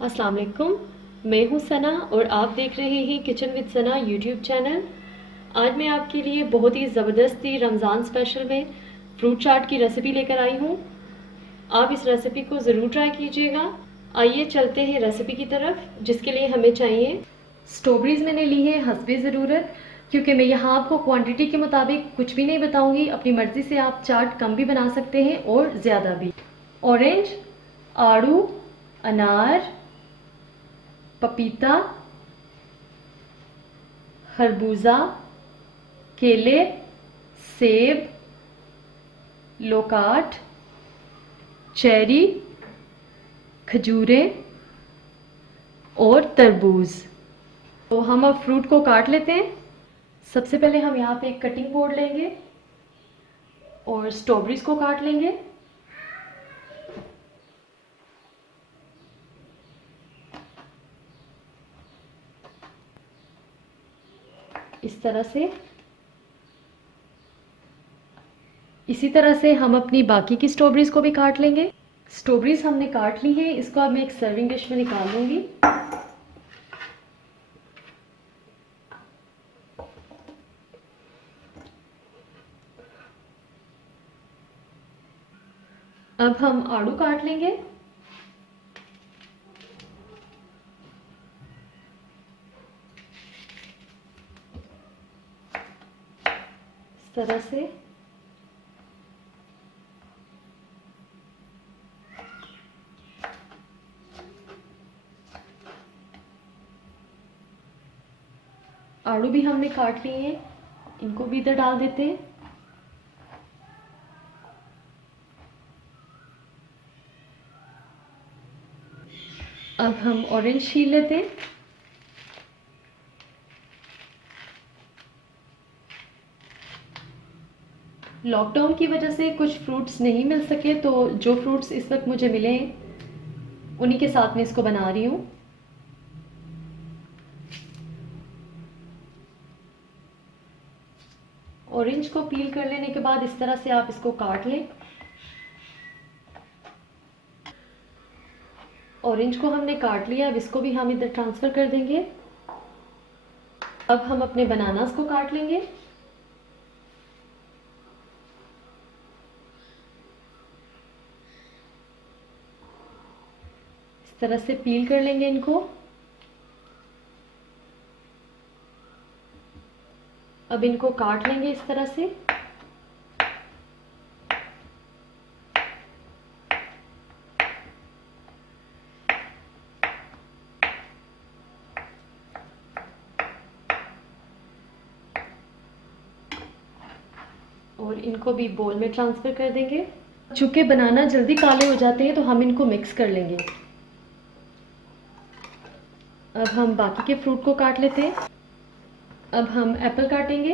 अस्सलाम वालेकुम। मैं हूँ सना और आप देख रहे हैं kitchen with Sana YouTube channel. आज मैं आपके लिए बहुत ही ज़बरदस्ती रमज़ान स्पेशल में फ्रूट चाट की रेसिपी लेकर आई हूँ। आप इस रेसिपी को ज़रूर ट्राई कीजिएगा। आइए चलते हैं रेसिपी की तरफ, जिसके लिए हमें चाहिए स्ट्रॉबेरीज़ मैंने ली है हस्बे ज़रूरत, क्योंकि मैं यहाँ आपको क्वांटिटी के मुताबिक कुछ भी नहीं बताऊँगी। अपनी मर्ज़ी से आप चाट कम भी बना सकते हैं और ज़्यादा भी। ऑरेंज, आड़ू, अनार, पपीता, खरबूजा, केले, सेब, लोकाट, चेरी, खजूरें और तरबूज। तो हम अब फ्रूट को काट लेते हैं। सबसे पहले हम यहाँ पे एक कटिंग बोर्ड लेंगे और स्ट्रॉबेरीज को काट लेंगे। इस तरह से। इसी तरह से हम अपनी बाकी की स्ट्रॉबेरीज को भी काट लेंगे। स्ट्रॉबेरीज हमने काट ली है, इसको अब मैं एक सर्विंग डिश में निकाल लूँगी। अब हम आड़ू काट लेंगे। इस तरह से। आड़ू भी हमने काट लिए हैं, इनको भी इधर डाल देते हैं। अब हम ऑरेंज छील लेते हैं। लॉकडाउन की वजह से कुछ फ्रूट्स नहीं मिल सके, तो जो फ्रूट्स इस वक्त मुझे मिले हैं उन्हीं के साथ में इसको बना रही हूँ। ऑरेंज को पील कर लेने के बाद इस तरह से आप इसको काट लें। ऑरेंज को हमने काट लिया, अब इसको भी हम इधर ट्रांसफ़र कर देंगे। अब हम अपने बनानास को काट लेंगे। इस तरह से पील कर लेंगे इनको। अब इनको काट लेंगे इस तरह से। और इनको भी बोल में ट्रांसफ़र कर देंगे। चूँकि बनाना जल्दी काले हो जाते हैं तो हम इनको मिक्स कर लेंगे। अब हम बाकी के फ्रूट को काट लेते हैं। अब हम एप्पल काटेंगे।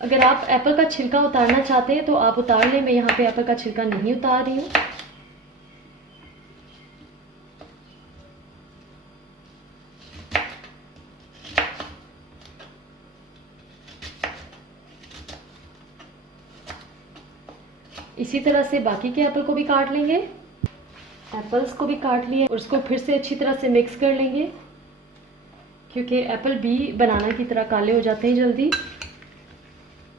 अगर आप एप्पल का छिलका उतारना चाहते हैं तो आप उतार लें, मैं यहाँ पे एप्पल का छिलका नहीं उतार रही हूँ। इसी तरह से बाकी के एप्पल को भी काट लेंगे। एप्पल्स को भी काट लिए और उसको फिर से अच्छी तरह से मिक्स कर लेंगे, क्योंकि एप्पल भी बनाना की तरह काले हो जाते हैं जल्दी।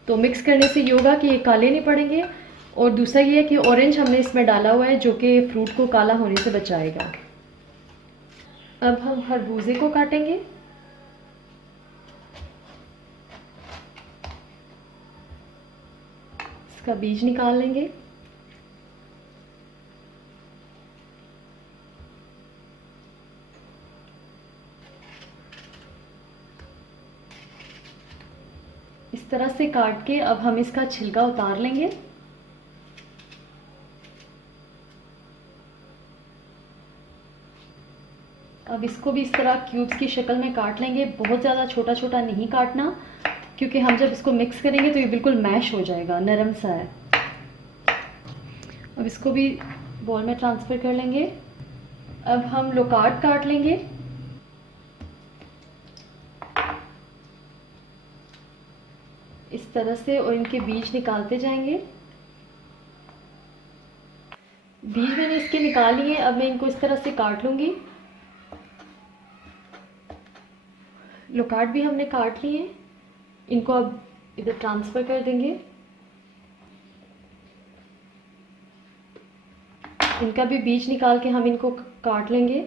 तो मिक्स करने से ये होगा कि ये काले नहीं पड़ेंगे। और दूसरा ये है कि ऑरेंज हमने इसमें डाला हुआ है, जो कि फ्रूट को काला होने से बचाएगा। अब हम खरबूजे को काटेंगे। इसका बीज निकाल लेंगे। इस तरह से काट के अब हम इसका छिलका उतार लेंगे। अब इसको भी इस तरह क्यूब्स की शक्ल में काट लेंगे। बहुत ज़्यादा छोटा छोटा नहीं काटना, क्योंकि हम जब इसको मिक्स करेंगे तो ये बिल्कुल मैश हो जाएगा, नरम सा है। अब इसको भी बॉल में ट्रांसफ़र कर लेंगे। अब हम लोकाट काट लेंगे। इस तरह से, और इनके बीज निकालते जाएंगे। बीज मैंने इसके निकाल लिए, अब मैं इनको इस तरह से काट लूँगी। लोकाट भी हमने काट लिए, इनको अब इधर ट्रांसफ़र कर देंगे। इनका भी बीज निकाल के हम इनको काट लेंगे।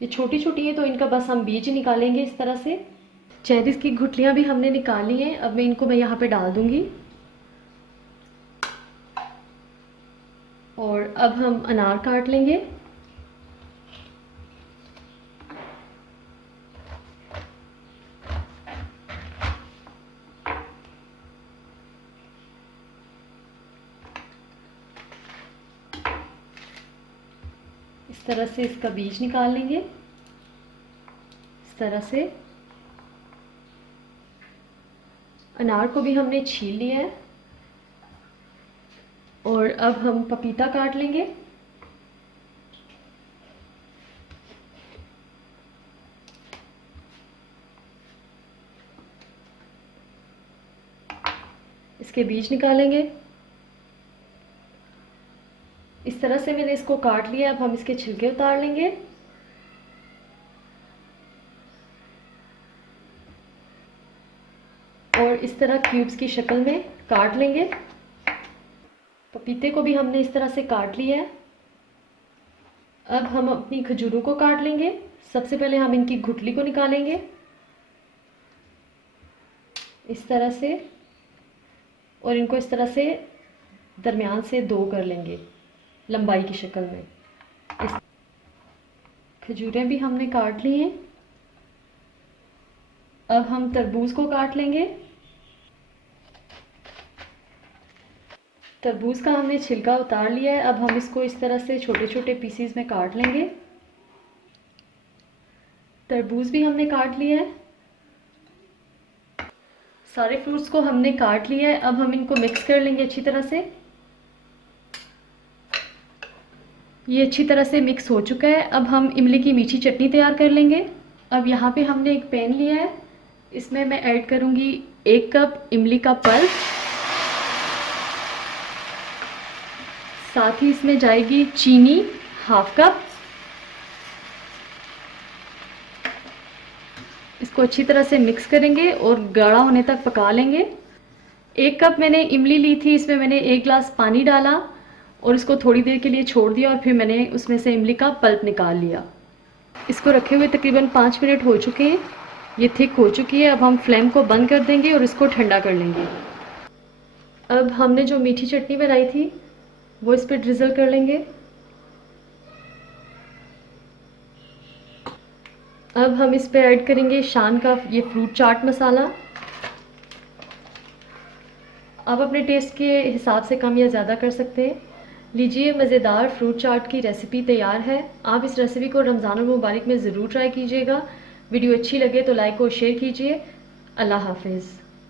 ये छोटी छोटी है तो इनका बस हम बीज निकालेंगे इस तरह से। चेरीज़ की गुठलियाँ भी हमने निकाली हैं, अब मैं यहाँ पे डाल दूँगी। और अब हम अनार काट लेंगे। इस तरह से इसका बीज निकाल लेंगे, इस तरह से। अनार को भी हमने छील लिया है। और अब हम पपीता काट लेंगे। इसके बीज निकालेंगे। इस तरह से मैंने इसको काट लिया, अब हम इसके छिलके उतार लेंगे। और इस तरह क्यूब्स की शक्ल में काट लेंगे। पपीते को भी हमने इस तरह से काट लिया है। अब हम अपनी खजूरों को काट लेंगे। सबसे पहले हम इनकी गुठली को निकालेंगे इस तरह से, और इनको इस तरह से दरमियान से दो कर लेंगे लंबाई की शक्ल में। इस खजूरें भी हमने काट ली हैं। अब हम तरबूज को काट लेंगे। तरबूज का हमने छिलका उतार लिया है, अब हम इसको इस तरह से छोटे छोटे पीसीज में काट लेंगे। तरबूज भी हमने काट लिया है। सारे फ्रूट्स को हमने काट लिया है, अब हम इनको मिक्स कर लेंगे अच्छी तरह से। ये अच्छी तरह से मिक्स हो चुका है। अब हम इमली की मीठी चटनी तैयार कर लेंगे। अब यहाँ पे हमने एक पैन लिया है, इसमें मैं ऐड करूँगी 1 कप इमली का पल्प। साथ ही इसमें जाएगी चीनी 1/2 कप। इसको अच्छी तरह से मिक्स करेंगे और गाढ़ा होने तक पका लेंगे। 1 कप मैंने इमली ली थी, इसमें मैंने 1 गिलास पानी डाला और इसको थोड़ी देर के लिए छोड़ दिया, और फिर मैंने उसमें से इमली का पल्प निकाल लिया। इसको रखे हुए तकरीबन 5 मिनट हो चुके हैं। ये थिक हो चुकी है। अब हम फ्लेम को बंद कर देंगे और इसको ठंडा कर लेंगे। अब हमने जो मीठी चटनी बनाई थी वो इस पर ड्रिज़ल कर लेंगे। अब हम इस पे ऐड करेंगे शान का ये फ्रूट चाट मसाला। आप अपने टेस्ट के हिसाब से कम या ज़्यादा कर सकते हैं। लीजिए, मज़ेदार फ्रूट चाट की रेसिपी तैयार है। आप इस रेसिपी को रमज़ानुल मुबारक में ज़रूर ट्राई कीजिएगा। वीडियो अच्छी लगे तो लाइक और शेयर कीजिए। अल्लाह हाफिज़।